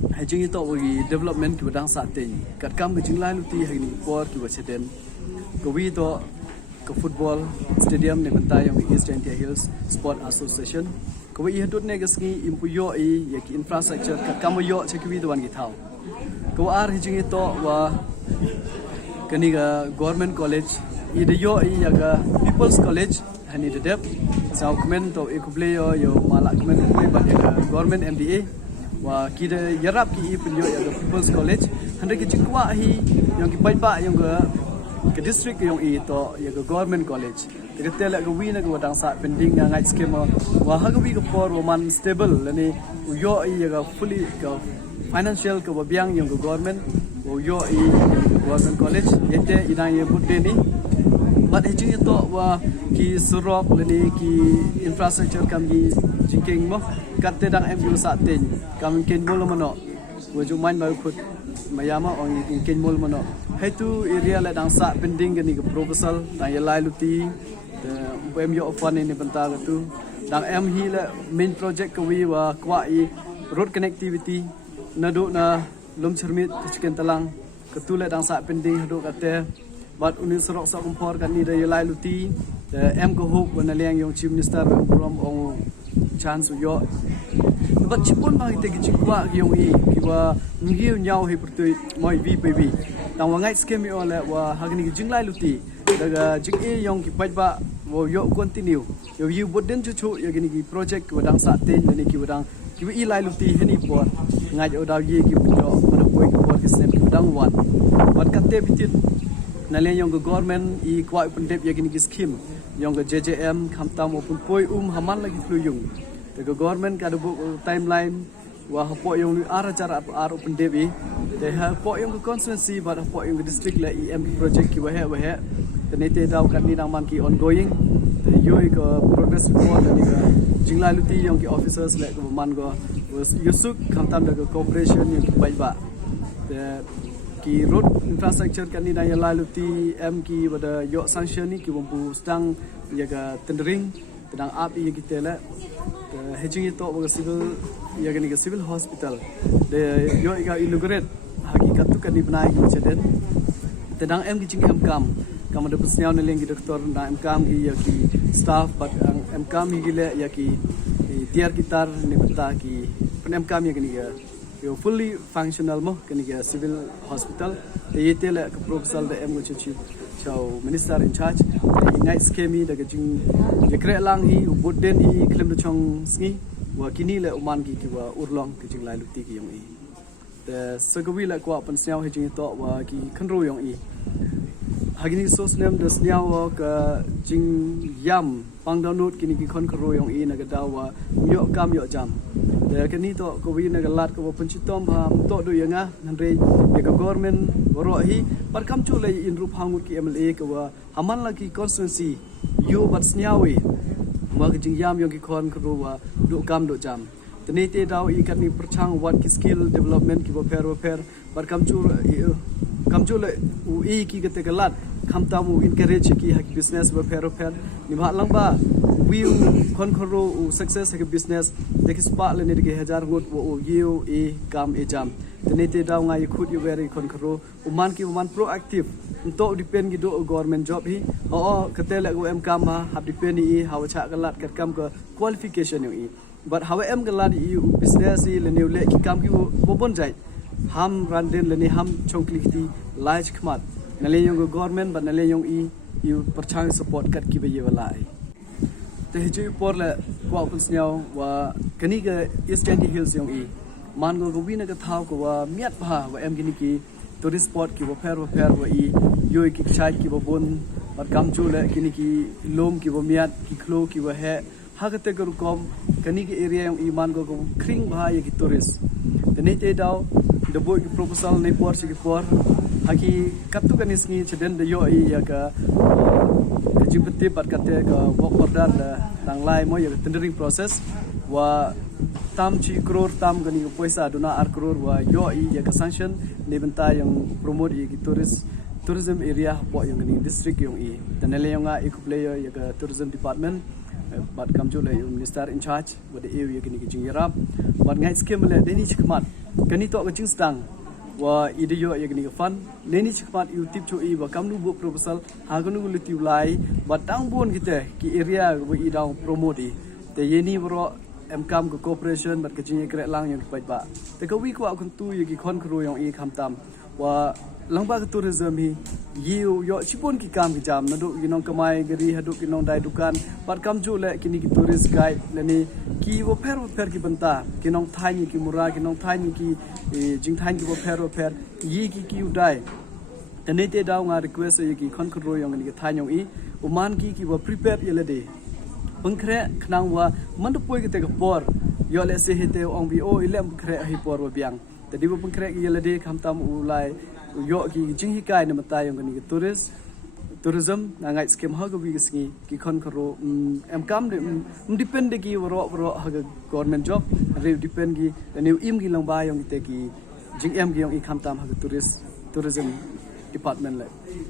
Jaiñtia bagi development ki badang satin kat kam ke jinglai luti hari ni por ki wacheden kawi to ke football stadium ni bentai yang East Jaiñtia Hills Sport Association kawi hadut ne gasngi impuyo ya ki infrastructure kat kam yo chekwi to wan ki thau kawar Jaiñtia wa kani ga government college ide yo ya ga people's college hani de dep sa komen to ikuble yo malak komen ko ba government MDA wa kita yarap ki penyo ya people's college hande ki chikwa hi yang ki pai yang ke district yang i to ya government college ke tele ke wi na ke wadang sa pending ngai scheme wa ha ke wi ke for man stable lani yo i ya fully financial ke biang yang government yo i government college yete inang ye budde ni but Jaiñtia to wa ki surok lani ki infrastructure kam gi jingking mo kat tedang MU sa ten kam ken mol mano wo juman ba khut mayama ong ken mol mano hai tu area la dang sa pending ni ke proposal dang ya lai luti bem yo ofan ni benta ga tu dang em hi la main project ka wi wa kwa I road connectivity na do na lom chermit chicken talang ke tu la dang sa pending do ka te bat unin sorok sa kompor kan ni da ya lai luti em ko hope wana leng yong chief minister from ong chance yo but chipon ba ite ki chikwa yong I ki wa ngiu nyau he purtui moi vi baby tang wa ngai scheme yo la wa hagni ki jinglai luti daga jing e yong ki baj ba wo yo continue yo yu boden chu chu yo gini ki project ki wadang sa ten ni ki wadang ki wi lai luti heni por ngai o daw ye ki yo mana poi ki por ki snap ki wadang wan wat kate bitit nalen yong government I kwa pendep ya gini ki scheme yong JJM khamtam opun poi haman lagi flu yung the government ka book timeline wa hapo yung ara cara ar open debi they have po yung constituency but hapo yung district la EM project ki wa he tenete daw kan ni nang man ki ongoing the yo ko progress report ni ga jingla luti yung ki officers la ko man go yusuk khamtam da cooperation yung ki bai ba the ki road infrastructure kan ni ya laluti M ki wada yo sanction ni ki bombu stang ya ga tendering tendang api ya kita la Jaiñtia to ba civil ya ga ni civil hospital de yo ga inaugurate hakikat tu kan ni banai ki cheden tendang M ki jing M kam ada pesniaw na leng ki doktor na M kam ki ya ki staff but M kam hi gile ya ki tiar gitar ni bata ki pen M kam ya ga ni yo fully functional mo kani ga civil hospital te yete la ka proposal da em go chief chau minister in charge night scheme da ga jing ye kre lang hi budden hi klem do chong sngi wa kini la uman ki wa urlong ki jing lai luti ki yong I the sagawi la kwa pan sniaw he jing to wa ki khanro yong I hagini sos nem da sniaw ka jing yam pang download kini ki khon khro yong I na ga da wa yo kam yo jam the kani to ko wi na galat ko panchitom ha to do yanga nanre ye ka government woro hi par kam chu lai in rup hangut ki MLA ko wa haman la ki constituency you but snyawi wa ki jing yam yong ki khon ko wa do kam do jam tani te daw I kan ni perchang wat ki skill development ki pair par kam chu lai u I ki gate galat kam ta mu encourage ki hak business pair ni ba lang ba view konkhoro success hak business dekis pa le ne de hajar ngot wo yu e kam e jam tenete daw ngai khut yu very konkhoro uman proactive to depend gi do government job hi katele go em kam ha hab depend I hawa cha galat kat kam ko qualification yu I but hawa em galat I business I le ne le ki kam ki wo bon jai ham randen le ne ham chongklikti large khmat nale yong government but nale yong I yu perchang support kat ki be ye wala te hiju por la kwa pusnyao wa kani ga East Jaiñtia Hills yong I man go wina ga thau ko wa miat pha wa em gini ki tourist spot ki wa fair wa I yo ki chai ki wa bon par kam chu la kini ki lom ki wa miat ki khlo ki wa he ha ga te gur kom kani ki area yong I man go kring bha ye ki tourist tani te daw the boy ki proposal nei por si ki por haki katu kan isngi cheden de yo I ya ka jibti pat kate ka work order da tang lai mo ya tendering process wa tam chi crore tam gani paisa duna ar crore wa yo I ya ka sanction ne benta yang promote I ki tourism area po yang gani district yung I tanale yung ikuple ya ka tourism department but kam jo le minister in charge with the area kini kijing yarap but ngai scheme le deni chikmat kani to ka jing stang wa idio ye kini fan leni chikmat youtube cho I wa kamnu bo proposal ha ganu lutiu lai but tang bon kite ki area wo I dang promote te yeni bro em kam ko cooperation but ka jing kre lang yang pai ba te ka wi ko akun tu ye ki khon kro yang I kham tam wa langba ka tourism hi yiu yo chipon ki kam ki jam nadu ginong kamai gari hadu ginong dai dukan but kam ju le kini ki tourist guide le ni ki wo per ki banta ginong thai ni ki mura ginong thai ni ki jing thai ki wo per yi ki udai tane te daw nga request ye ki khon kro yang ni ki thai nyong I uman ki wo prepare ye le de pengkre knang wa man poi ki te ka por yo le se hete ong bi o ilem kre hi por wa biang tadi wo pengkre ki ye le de kham tam ulai yo ki jing hi kai na mata yang ni tourism ngai scheme ha go bi singi ki khon kro em kam de depend de ki ro ha government job re depend ki new im ki long ba yang te ki jing em ki yang I kham tam ha tourism department le